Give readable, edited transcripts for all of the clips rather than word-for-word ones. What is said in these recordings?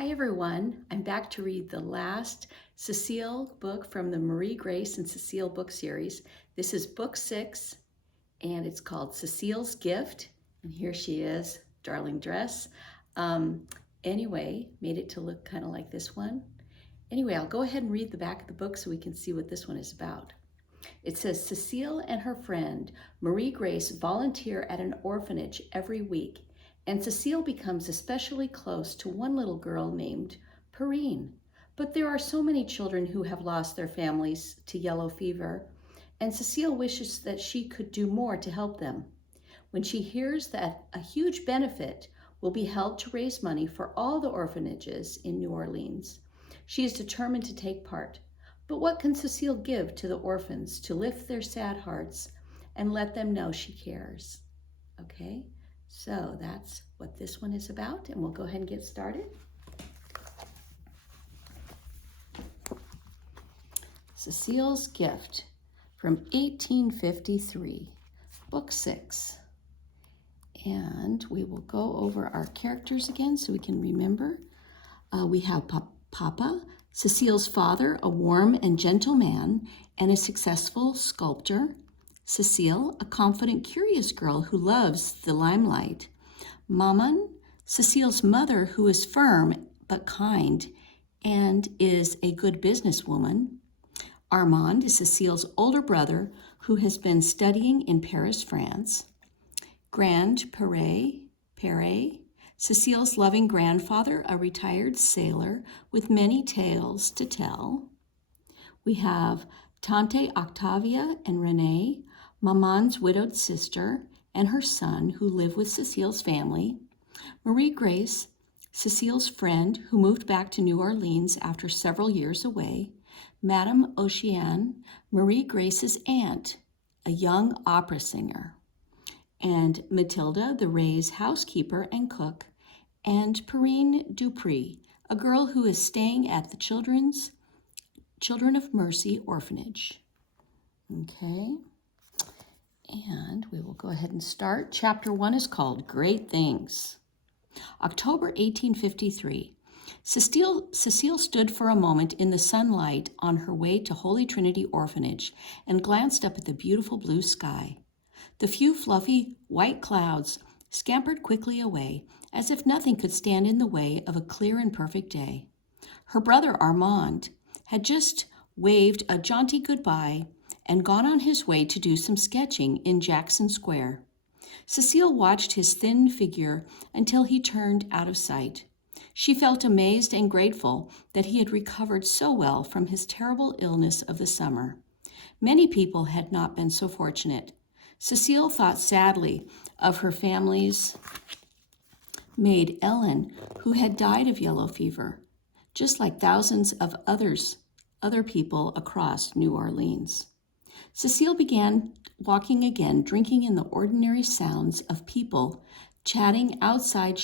Hi everyone, I'm back to read the last Cecile book from the Marie Grace and Cecile book series. This is book 6 and it's called Cecile's Gift. And here she is, darling dress. Anyway, made it to look kind of like this one. Anyway, I'll go ahead and read the back of the book so we can see what this one is about. It says, Cecile and her friend Marie Grace volunteer at an orphanage every week, and Cecile becomes especially close to one little girl named Perrine. But there are so many children who have lost their families to yellow fever, and Cecile wishes that she could do more to help them. When she hears that a huge benefit will be held to raise money for all the orphanages in New Orleans, she is determined to take part. But what can Cecile give to the orphans to lift their sad hearts and let them know she cares? Okay, so that's what this one is about, and we'll go ahead and get started. Cecile's Gift from 1853, Book 6. And we will go over our characters again so we can remember. We have Papa, Cecile's father, a warm and gentle man and a successful sculptor. Cecile, a confident, curious girl who loves the limelight. Maman, Cecile's mother, who is firm but kind and is a good businesswoman. Armand is Cecile's older brother who has been studying in Paris, France. Grand Pere, Cecile's loving grandfather, a retired sailor with many tales to tell. We have Tante Octavia and Renée, Maman's widowed sister, and her son who live with Cecile's family. Marie Grace, Cecile's friend who moved back to New Orleans after several years away. Madame Oceane, Marie Grace's aunt, a young opera singer. And Matilda, the Ray's housekeeper and cook, and Perrine Dupree, a girl who is staying at the Children of Mercy orphanage. Okay, and we will go ahead and start. Chapter 1 is called Great Things. October 1853. Cecile stood for a moment in the sunlight on her way to Holy Trinity Orphanage and glanced up at the beautiful blue sky. The few fluffy white clouds scampered quickly away, as if nothing could stand in the way of a clear and perfect day. Her brother Armand had just waved a jaunty goodbye and gone on his way to do some sketching in Jackson Square. Cecile watched his thin figure until he turned out of sight. She felt amazed and grateful that he had recovered so well from his terrible illness of the summer. Many people had not been so fortunate. Cecile thought sadly of her family's maid Ellen, who had died of yellow fever, just like thousands of other people across New Orleans. Cecile began walking again, drinking in the ordinary sounds of people chatting outside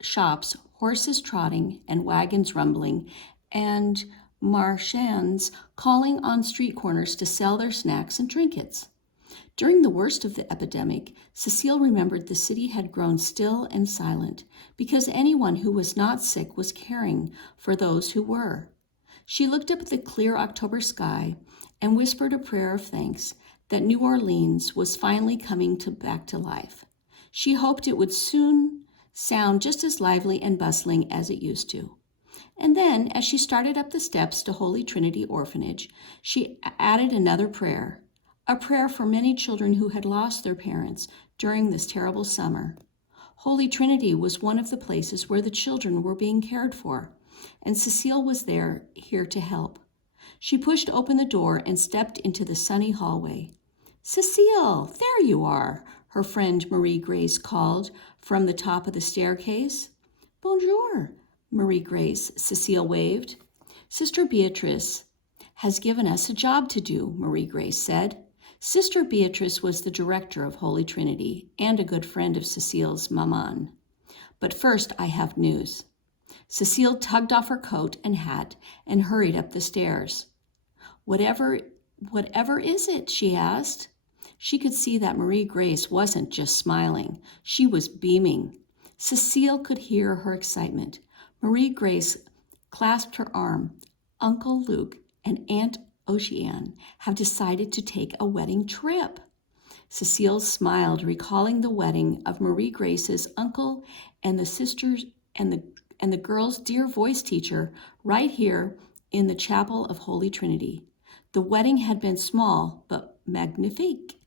shops, horses trotting and wagons rumbling, and marchands calling on street corners to sell their snacks and trinkets. During the worst of the epidemic, Cecile remembered the city had grown still and silent because anyone who was not sick was caring for those who were. She looked up at the clear October sky and whispered a prayer of thanks that New Orleans was finally coming back to life. She hoped it would soon sound just as lively and bustling as it used to. And then, as she started up the steps to Holy Trinity Orphanage, she added another prayer. A prayer for many children who had lost their parents during this terrible summer. Holy Trinity was one of the places where the children were being cared for, and Cecile was here to help. She pushed open the door and stepped into the sunny hallway. Cecile, there you are, her friend Marie Grace called from the top of the staircase. Bonjour, Marie Grace, Cecile waved. Sister Beatrice has given us a job to do, Marie Grace said. Sister Beatrice was the director of Holy Trinity and a good friend of Cecile's maman. But first, I have news. Cecile tugged off her coat and hat and hurried up the stairs. Whatever is it? She asked. She could see that Marie Grace wasn't just smiling. She was beaming. Cecile could hear her excitement. Marie Grace clasped her arm. Uncle Luke and Aunt Oceane have decided to take a wedding trip. Cecile smiled, recalling the wedding of Marie Grace's uncle and the sisters and the girl's dear voice teacher right here in the chapel of Holy Trinity. The wedding had been small but magnifique,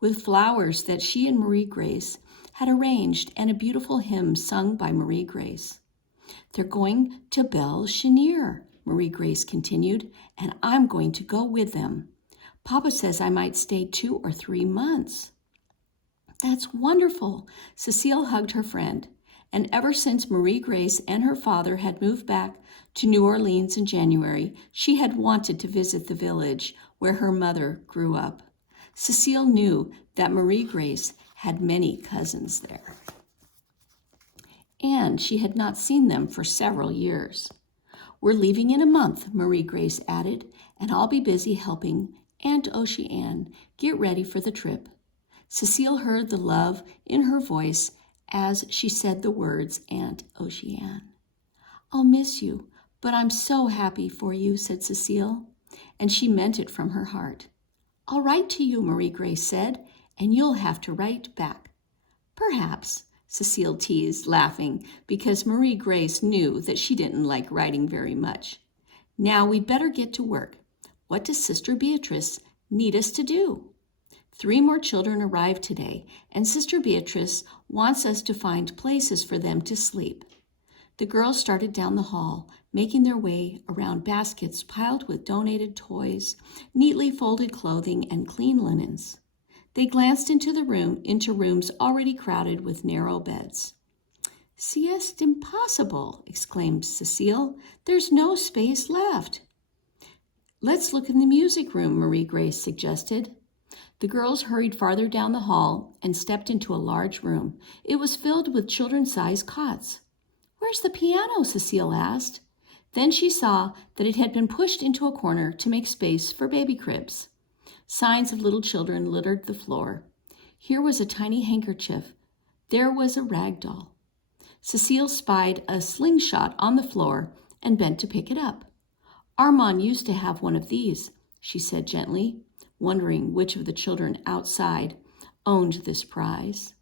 with flowers that she and Marie Grace had arranged and a beautiful hymn sung by Marie Grace. They're going to Belle Chenier, Marie Grace continued, and I'm going to go with them. Papa says I might stay 2 or 3 months. That's wonderful. Cecile hugged her friend. And ever since Marie Grace and her father had moved back to New Orleans in January, she had wanted to visit the village where her mother grew up. Cecile knew that Marie Grace had many cousins there, and she had not seen them for several years. We're leaving in a month, Marie Grace added, and I'll be busy helping Aunt Oceane get ready for the trip. Cecile heard the love in her voice as she said the words, Aunt Oceane. I'll miss you, but I'm so happy for you, said Cecile, and she meant it from her heart. I'll write to you, Marie Grace said, and you'll have to write back. Perhaps, Cecile teased, laughing, because Marie Grace knew that she didn't like writing very much. Now we'd better get to work. What does Sister Beatrice need us to do? 3 more children arrived today, and Sister Beatrice wants us to find places for them to sleep. The girls started down the hall, making their way around baskets piled with donated toys, neatly folded clothing, and clean linens. They glanced into rooms already crowded with narrow beds. Sieste impossible, exclaimed Cecile. There's no space left. Let's look in the music room, Marie Grace suggested. The girls hurried farther down the hall and stepped into a large room. It was filled with children-sized cots. Where's the piano? Cecile asked. Then she saw that it had been pushed into a corner to make space for baby cribs. Signs of little children littered the floor. Here was a tiny handkerchief. There was a rag doll. Cecile spied a slingshot on the floor and bent to pick it up. Armand used to have one of these, she said gently, wondering which of the children outside owned this prize.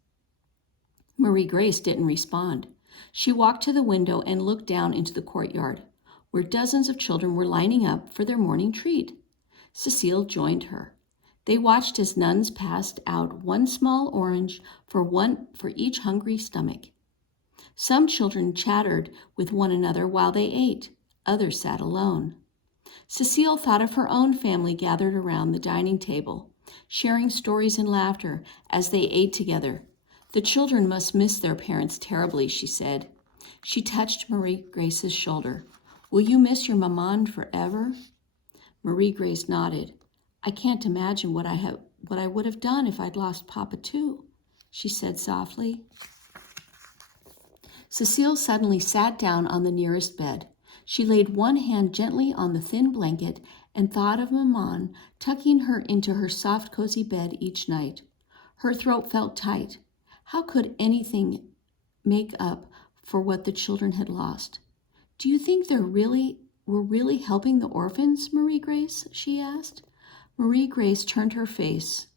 Marie Grace didn't respond. She walked to the window and looked down into the courtyard, where dozens of children were lining up for their morning treat. Cecile joined her. They watched as nuns passed out 1 small orange for each hungry stomach. Some children chattered with one another while they ate. Others sat alone. Cecile thought of her own family gathered around the dining table, sharing stories and laughter as they ate together. The children must miss their parents terribly, she said. She touched Marie Grace's shoulder. Will you miss your maman forever? Marie Grace nodded. I can't imagine what I would have done if I'd lost Papa too, she said softly. Cecile suddenly sat down on the nearest bed. She laid one hand gently on the thin blanket and thought of Maman tucking her into her soft, cozy bed each night. Her throat felt tight. How could anything make up for what the children had lost? Do you think we're really helping the orphans, Marie Grace? She asked. Marie Grace turned to face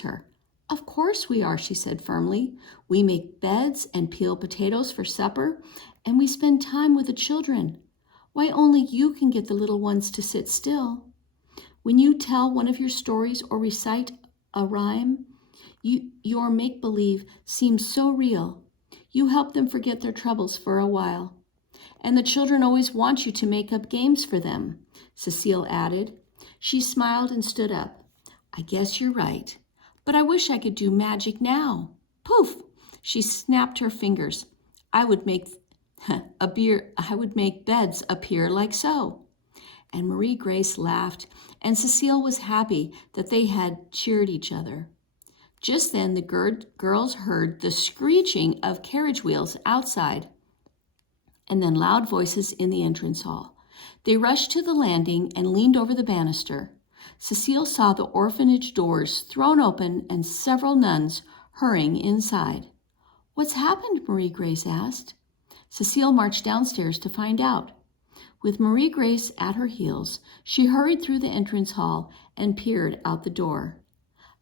her. Of course we are, she said firmly. We make beds and peel potatoes for supper, and we spend time with the children. Why, only you can get the little ones to sit still. When you tell one of your stories or recite a rhyme, your make-believe seems so real. You help them forget their troubles for a while. And the children always want you to make up games for them, Cecile added. She smiled and stood up. I guess you're right. But I wish I could do magic now. Poof! She snapped her fingers. I would make beds appear like so. And Marie Grace laughed, and Cecile was happy that they had cheered each other. Just then the girls heard the screeching of carriage wheels outside, and then loud voices in the entrance hall. They rushed to the landing and leaned over the banister. Cecile saw the orphanage doors thrown open and several nuns hurrying inside. What's happened? Marie Grace asked. Cecile marched downstairs to find out. With Marie Grace at her heels, she hurried through the entrance hall and peered out the door.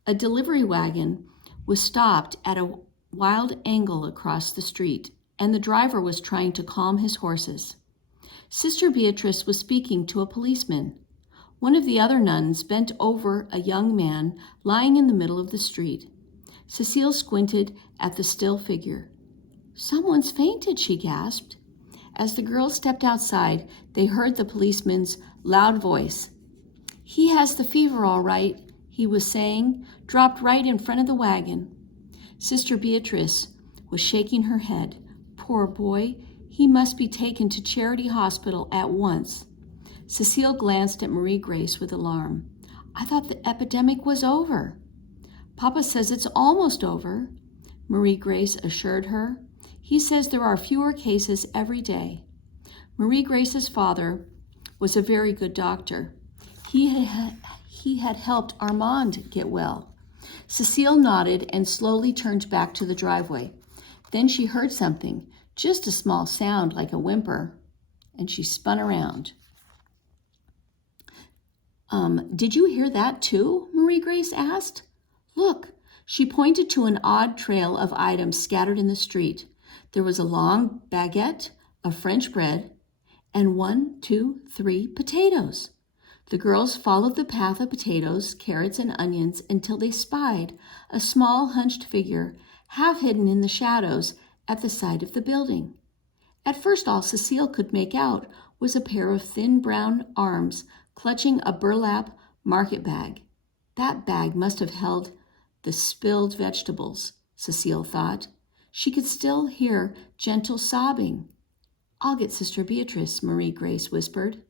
A delivery wagon was stopped at a wild angle across the street, and the driver was trying to calm his horses. Sister Beatrice was speaking to a policeman. One of the other nuns bent over a young man lying in the middle of the street. Cecile squinted at the still figure. "Someone's fainted," she gasped. As the girls stepped outside, they heard the policeman's loud voice. "He has the fever all right," he was saying, "dropped right in front of the wagon." Sister Beatrice was shaking her head. "Poor boy, he must be taken to Charity Hospital at once." Cecile glanced at Marie Grace with alarm. "I thought the epidemic was over." "Papa says it's almost over," Marie Grace assured her. "He says there are fewer cases every day." Marie Grace's father was a very good doctor. He had helped Armand get well. Cecile nodded and slowly turned back to the driveway. Then she heard something, just a small sound like a whimper, and she spun around. Did you hear that too?" Marie Grace asked. "Look." She pointed to an odd trail of items scattered in the street. There was a long baguette of French bread and 1, 2, 3 potatoes. The girls followed the path of potatoes, carrots, and onions until they spied a small hunched figure, half hidden in the shadows at the side of the building. At first all Cecile could make out was a pair of thin brown arms clutching a burlap market bag. That bag must have held the spilled vegetables, Cecile thought. She could still hear gentle sobbing. "I'll get Sister Beatrice," Marie Grace whispered.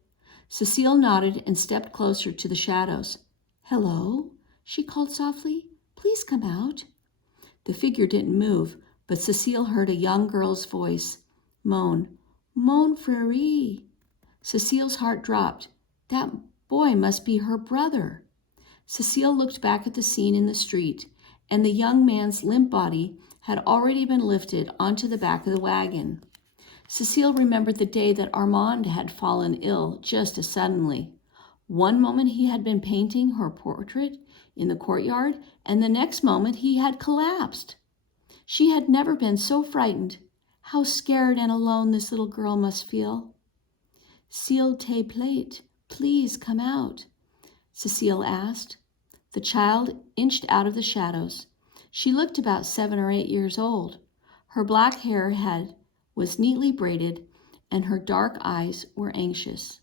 Cecile nodded and stepped closer to the shadows. "Hello," she called softly. "Please come out." The figure didn't move, but Cecile heard a young girl's voice moan, "Mon frère." Cecile's heart dropped. That boy must be her brother. Cecile looked back at the scene in the street, and the young man's limp body had already been lifted onto the back of the wagon. Cecile remembered the day that Armand had fallen ill just as suddenly. One moment he had been painting her portrait in the courtyard, and the next moment he had collapsed. She had never been so frightened. How scared and alone this little girl must feel. "S'il te plaît, please come out," Cecile asked. The child inched out of the shadows. She looked about 7 or 8 years old. Her black hair was neatly braided, and her dark eyes were anxious.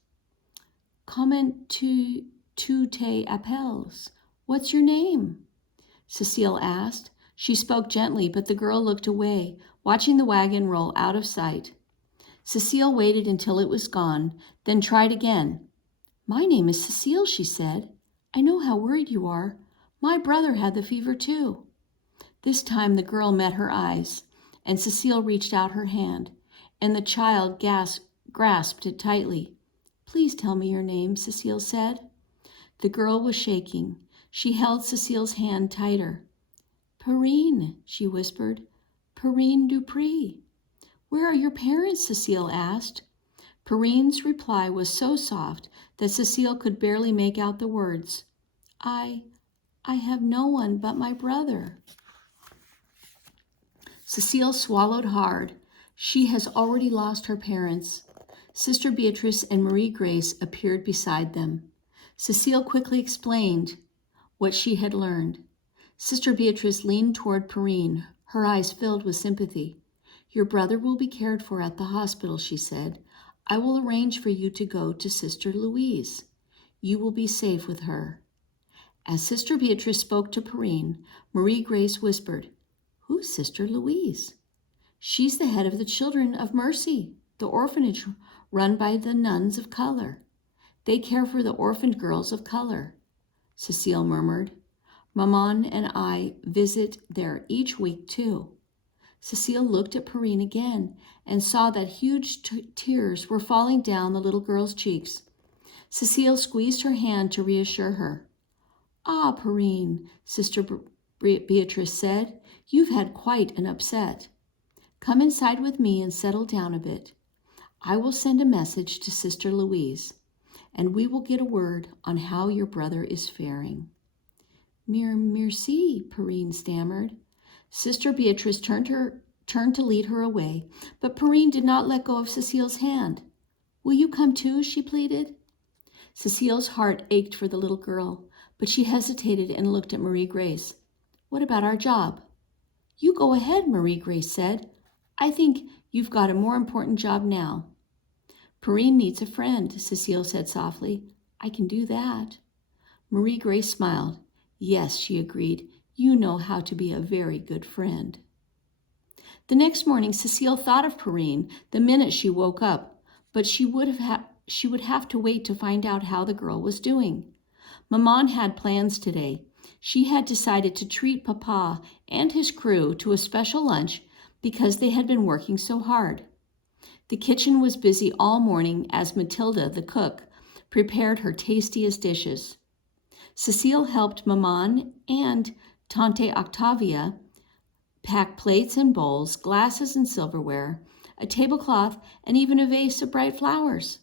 "Comment tu t'appelles? What's your name?" Cecile asked. She spoke gently, but the girl looked away, watching the wagon roll out of sight. Cecile waited until it was gone, then tried again. "My name is Cecile," she said. "I know how worried you are. My brother had the fever too." This time the girl met her eyes, and Cecile reached out her hand, and the child grasped it tightly. "Please tell me your name," Cecile said. The girl was shaking. She held Cecile's hand tighter. "Perrine," she whispered. "Perrine Dupree." "Where are your parents?" Cecile asked. Perrine's reply was so soft that Cecile could barely make out the words. I have no one but my brother." Cecile swallowed hard. She has already lost her parents. Sister Beatrice and Marie Grace appeared beside them. Cecile quickly explained what she had learned. Sister Beatrice leaned toward Perrine, her eyes filled with sympathy. "Your brother will be cared for at the hospital," she said. "I will arrange for you to go to Sister Louise. You will be safe with her." As Sister Beatrice spoke to Perrine, Marie Grace whispered, "Who's Sister Louise?" "She's the head of the Children of Mercy, the orphanage run by the Nuns of Color. They care for the orphaned girls of color," Cecile murmured. "Maman and I visit there each week too." Cecile looked at Perrine again and saw that huge tears were falling down the little girl's cheeks. Cecile squeezed her hand to reassure her. "Ah, Perrine," Sister Beatrice said, "you've had quite an upset." Come inside with me and settle down a bit. I will send a message to Sister Louise, and we will get a word on how your brother is faring." Merci," Perrine stammered. Sister Beatrice turned to lead her away, but Perrine did not let go of Cecile's hand. "Will you come too?" she pleaded. Cecile's heart ached for the little girl, but she hesitated and looked at Marie Grace. "What about our job?" "You go ahead," Marie Grace said. "I think you've got a more important job now." "Perrine needs a friend," Cecile said softly. "I can do that." Marie Grace smiled. "Yes," she agreed. "You know how to be a very good friend." The next morning, Cecile thought of Perrine the minute she woke up, but she would have to wait to find out how the girl was doing. Maman had plans today. She had decided to treat Papa and his crew to a special lunch because they had been working so hard. The kitchen was busy all morning as Matilda, the cook, prepared her tastiest dishes. Cecile helped Maman and Tante Octavia pack plates and bowls, glasses and silverware, a tablecloth, and even a vase of bright flowers.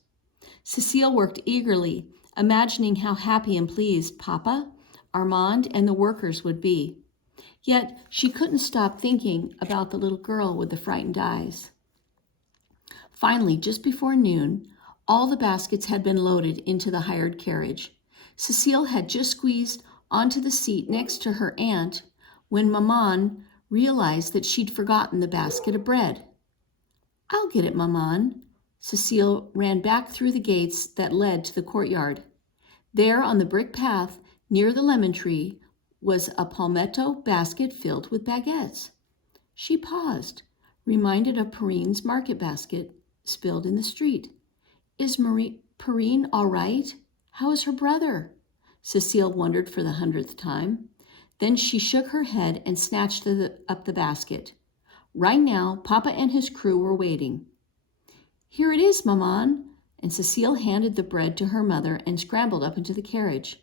Cecile worked eagerly, imagining how happy and pleased Papa, Armand, and the workers would be. Yet she couldn't stop thinking about the little girl with the frightened eyes. Finally, just before noon, all the baskets had been loaded into the hired carriage. Cecile had just squeezed onto the seat next to her aunt when Maman realized that she'd forgotten the basket of bread. "I'll get it, Maman." Cecile ran back through the gates that led to the courtyard. There on the brick path near the lemon tree was a palmetto basket filled with baguettes. She paused, reminded of Perrine's market basket spilled in the street. "Is Perrine all right? How is her brother?" Cecile wondered for the 100th time. Then she shook her head and snatched up the basket. Right now, Papa and his crew were waiting. "Here it is, Maman," and Cecile handed the bread to her mother and scrambled up into the carriage.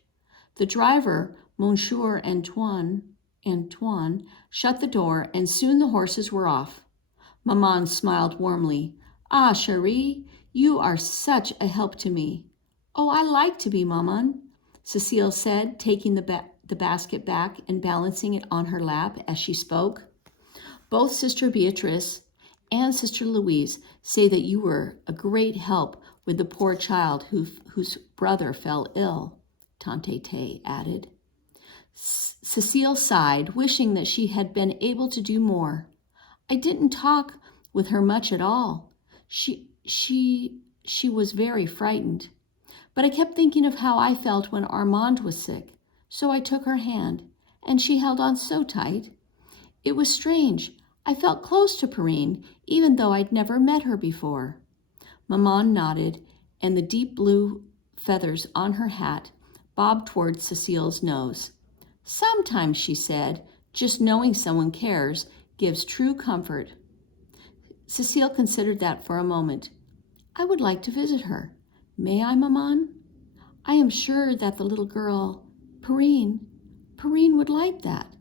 The driver, Monsieur Antoine, shut the door, and soon the horses were off. Maman smiled warmly. "Ah, chérie, you are such a help to me." "Oh, I like to be, Maman," Cecile said, taking the basket back and balancing it on her lap as she spoke. "Both Sister Beatrice and Sister Louise say that you were a great help with the poor child whose brother fell ill," Tante Tay added. Cecile sighed, wishing that she had been able to do more. "I didn't talk with her much at all. She was very frightened. But I kept thinking of how I felt when Armand was sick, so I took her hand, and she held on so tight. It was strange. I felt close to Perrine, even though I'd never met her before." Maman nodded, and the deep blue feathers on her hat bobbed toward Cecile's nose. "Sometimes," she said, "just knowing someone cares gives true comfort." Cecile considered that for a moment. "I would like to visit her. May I, Maman? I am sure that the little girl, Perrine would like that.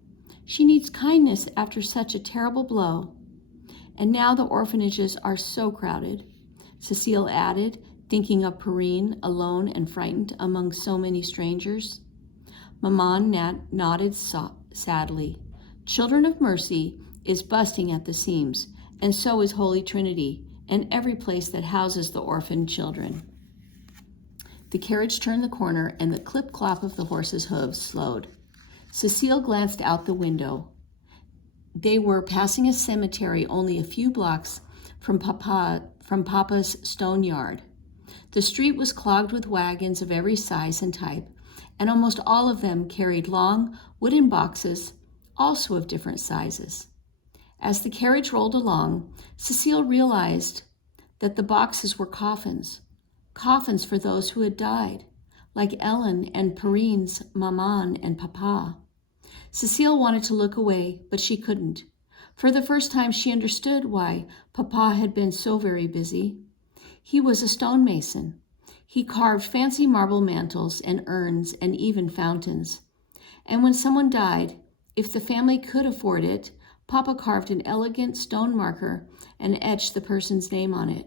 She needs kindness after such a terrible blow. And now the orphanages are so crowded," Cecile added, thinking of Perrine alone and frightened among so many strangers. Maman nodded sadly. "Children of Mercy is busting at the seams, and so is Holy Trinity, and every place that houses the orphaned children." The carriage turned the corner, and the clip-clop of the horses' hooves slowed. Cecile glanced out the window. They were passing a cemetery only a few blocks from Papa's stone yard. The street was clogged with wagons of every size and type, and almost all of them carried long wooden boxes, also of different sizes. As the carriage rolled along, Cecile realized that the boxes were coffins for those who had died, like Ellen and Perrine's Maman and Papa. Cecile wanted to look away, but she couldn't. For the first time, she understood why Papa had been so very busy. He was a stonemason. He carved fancy marble mantles and urns and even fountains. And when someone died, if the family could afford it, Papa carved an elegant stone marker and etched the person's name on it.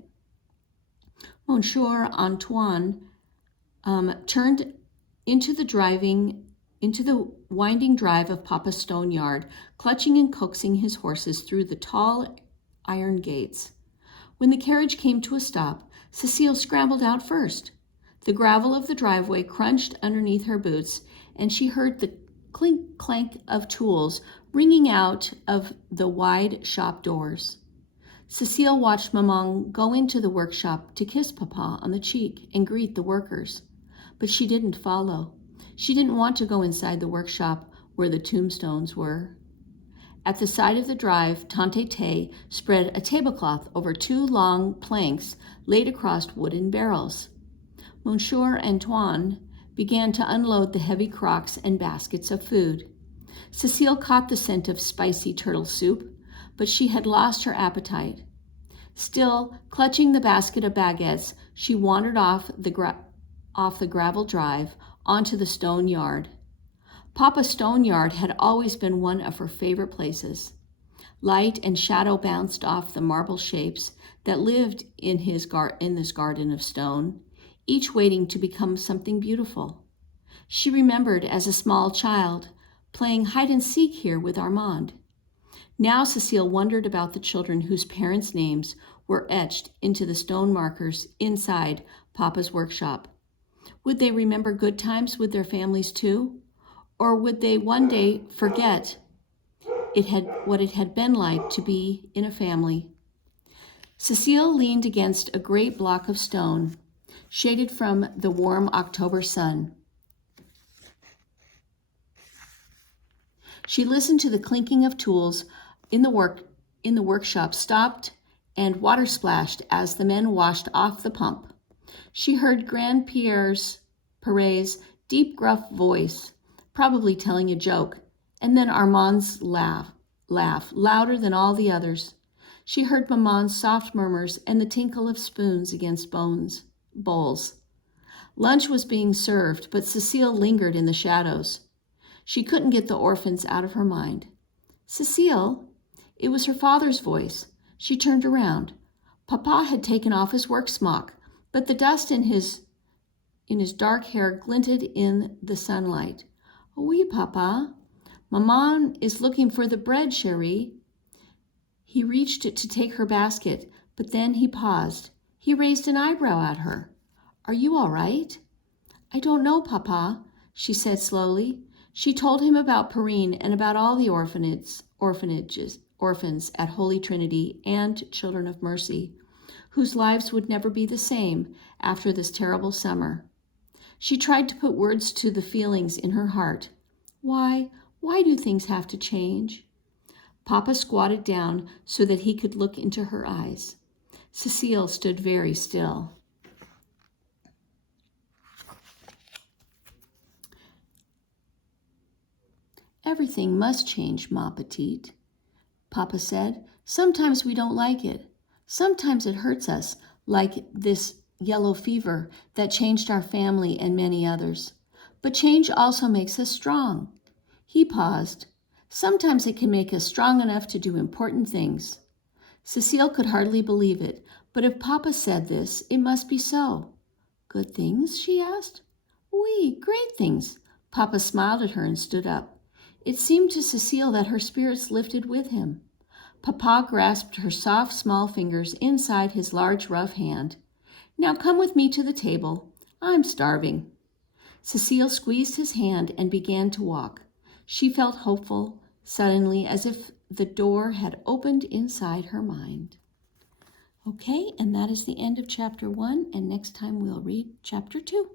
Monsieur Antoine turned into the winding drive of Papa's stone yard, clutching and coaxing his horses through the tall iron gates. When the carriage came to a stop, Cecile scrambled out first. The gravel of the driveway crunched underneath her boots, and she heard the clink-clank of tools ringing out of the wide shop doors. Cecile watched Maman go into the workshop to kiss Papa on the cheek and greet the workers. But she didn't follow. She didn't want to go inside the workshop where the tombstones were. At the side of the drive, Tante Tay spread a tablecloth over 2 long planks laid across wooden barrels. Monsieur Antoine began to unload the heavy crocks and baskets of food. Cecile caught the scent of spicy turtle soup, but she had lost her appetite. Still, clutching the basket of baguettes, she wandered off the gravel drive onto the stone yard. Papa's stone yard had always been one of her favorite places. Light and shadow bounced off the marble shapes that lived in this garden of stone, each waiting to become something beautiful. She remembered as a small child playing hide-and-seek here with Armand. Now Cecile wondered about the children whose parents' names were etched into the stone markers inside Papa's workshop. Would they remember good times with their families too? Or would they one day forget what it had been like to be in a family? Cecile leaned against a great block of stone, shaded from the warm October sun. She listened to the clinking of tools in the workshop stopped and water splashed as the men washed off the pump. She heard Grandpierre's deep, gruff voice, probably telling a joke, and then Armand's laugh, louder than all the others. She heard Maman's soft murmurs and the tinkle of spoons against bowls. Lunch was being served, but Cecile lingered in the shadows. She couldn't get the orphans out of her mind. Cecile? It was her father's voice. She turned around. Papa had taken off his work smock, but the dust in his dark hair glinted in the sunlight. Oui, Papa. Maman is looking for the bread, chérie. He reached to take her basket, but then he paused. He raised an eyebrow at her. Are you all right? I don't know, Papa, she said slowly. She told him about Perrine and about all the orphans at Holy Trinity and Children of Mercy, whose lives would never be the same after this terrible summer. She tried to put words to the feelings in her heart. Why do things have to change? Papa squatted down so that he could look into her eyes. Cecile stood very still. Everything must change, ma petite, Papa said. Sometimes we don't like it. Sometimes it hurts us, like this yellow fever that changed our family and many others. But change also makes us strong. He paused. Sometimes it can make us strong enough to do important things. Cecile could hardly believe it, but if Papa said this, it must be so. Good things? She asked. Oui, great things. Papa smiled at her and stood up. It seemed to Cecile that her spirits lifted with him. Papa grasped her soft, small fingers inside his large, rough hand. Now come with me to the table. I'm starving. Cecile squeezed his hand and began to walk. She felt hopeful, suddenly, as if the door had opened inside her mind. Okay, and that is the end of chapter 1, and next time we'll read chapter 2.